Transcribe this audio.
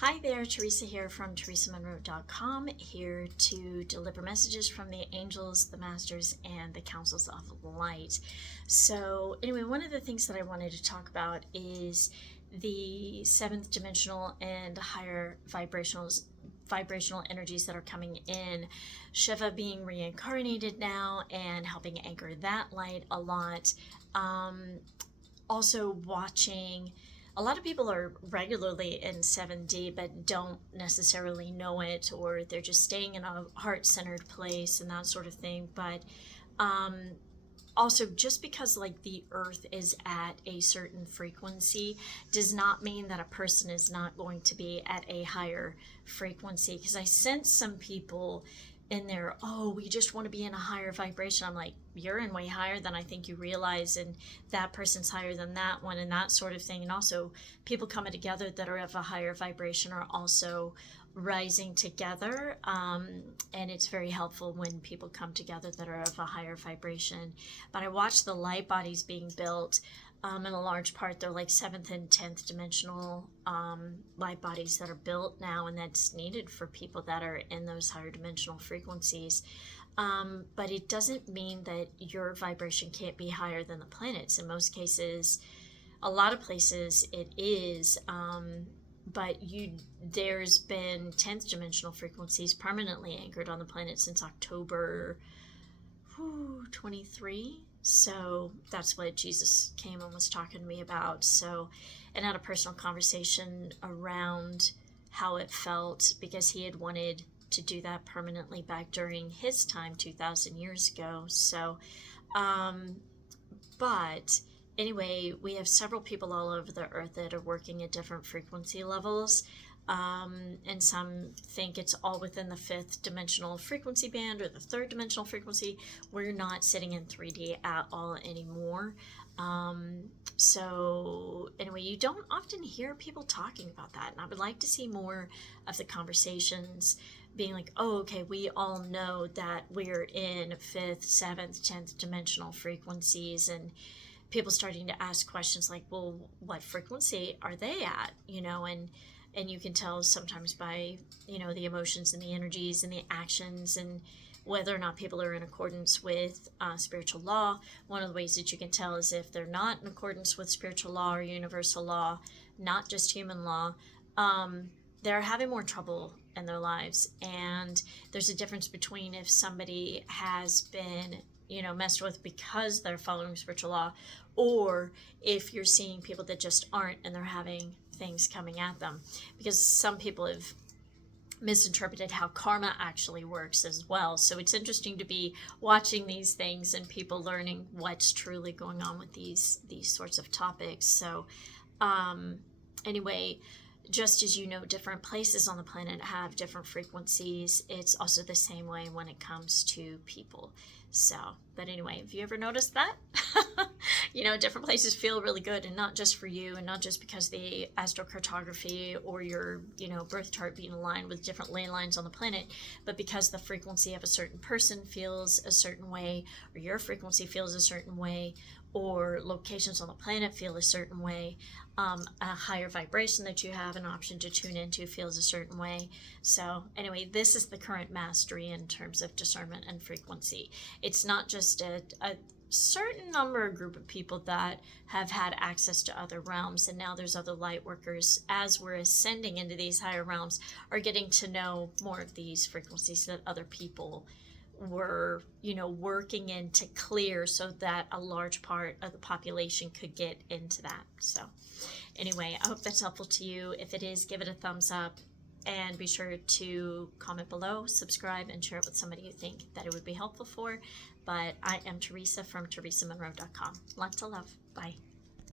Hi there, Theresa here from theresamonroe.com, here to deliver messages from the angels, the masters, and the councils of light. So anyway, one of the things that I wanted to talk about is the seventh dimensional and higher vibrational energies that are coming in. Shiva being reincarnated now and helping anchor that light a lot. Also watching, a lot of people are regularly in 7D but don't necessarily know it, or they're just staying in a heart-centered place and that sort of thing. But also, just because like the earth is at a certain frequency does not mean that a person is not going to be at a higher frequency. Because I sense some people in there, oh, we just want to be in a higher vibration. I'm like, you're in way higher than I think you realize, and that person's higher than that one, and that sort of thing. And also people coming together that are of a higher vibration are also rising together, and it's very helpful when people come together that are of a higher vibration. But I watch the light bodies being built. In a large part, they're like 7th and 10th dimensional light bodies that are built now, and that's needed for people that are in those higher dimensional frequencies. But it doesn't mean that your vibration can't be higher than the planet's. In most cases, a lot of places it is, but there's been 10th dimensional frequencies permanently anchored on the planet since October 23. So that's what Jesus came and was talking to me about. So, and had a personal conversation around how it felt, because he had wanted to do that permanently back during his time 2,000 years ago. So, but anyway, we have several people all over the earth that are working at different frequency levels. And some think it's all within the 5th dimensional frequency band or the 3rd dimensional frequency. We're not sitting in 3D at all anymore. So anyway, you don't often hear people talking about that, and I would like to see more of the conversations being like, oh, okay, we all know that we're in 5th, 7th, 10th dimensional frequencies, and people starting to ask questions like, well, what frequency are they at? And you can tell sometimes by, the emotions and the energies and the actions and whether or not people are in accordance with spiritual law. One of the ways that you can tell is if they're not in accordance with spiritual law or universal law, not just human law, they're having more trouble in their lives. And there's a difference between if somebody has been messed with because they're following spiritual law, or if you're seeing people that just aren't and they're having things coming at them. Because some people have misinterpreted how karma actually works as well. So it's interesting to be watching these things and people learning what's truly going on with these sorts of topics. So anyway, just as different places on the planet have different frequencies, it's also the same way when it comes to people. So, but anyway, have you ever noticed that? Different places feel really good, and not just for you, and not just because the astrocartography or your, birth chart being aligned with different ley lines on the planet, but because the frequency of a certain person feels a certain way, or your frequency feels a certain way, or locations on the planet feel a certain way. A higher vibration that you have an option to tune into feels a certain way. So anyway, this is the current mastery in terms of discernment and frequency. It's not just a certain number, group of people that have had access to other realms, and now there's other light workers, as we're ascending into these higher realms, are getting to know more of these frequencies that other people were working in to clear, so that a large part of the population could get into that. So anyway, I hope that's helpful to you. If it is, give it a thumbs up, and be sure to comment below, subscribe, and share it with somebody you think that it would be helpful for. But I am Theresa from theresamonroe.com. Lots of love. Bye.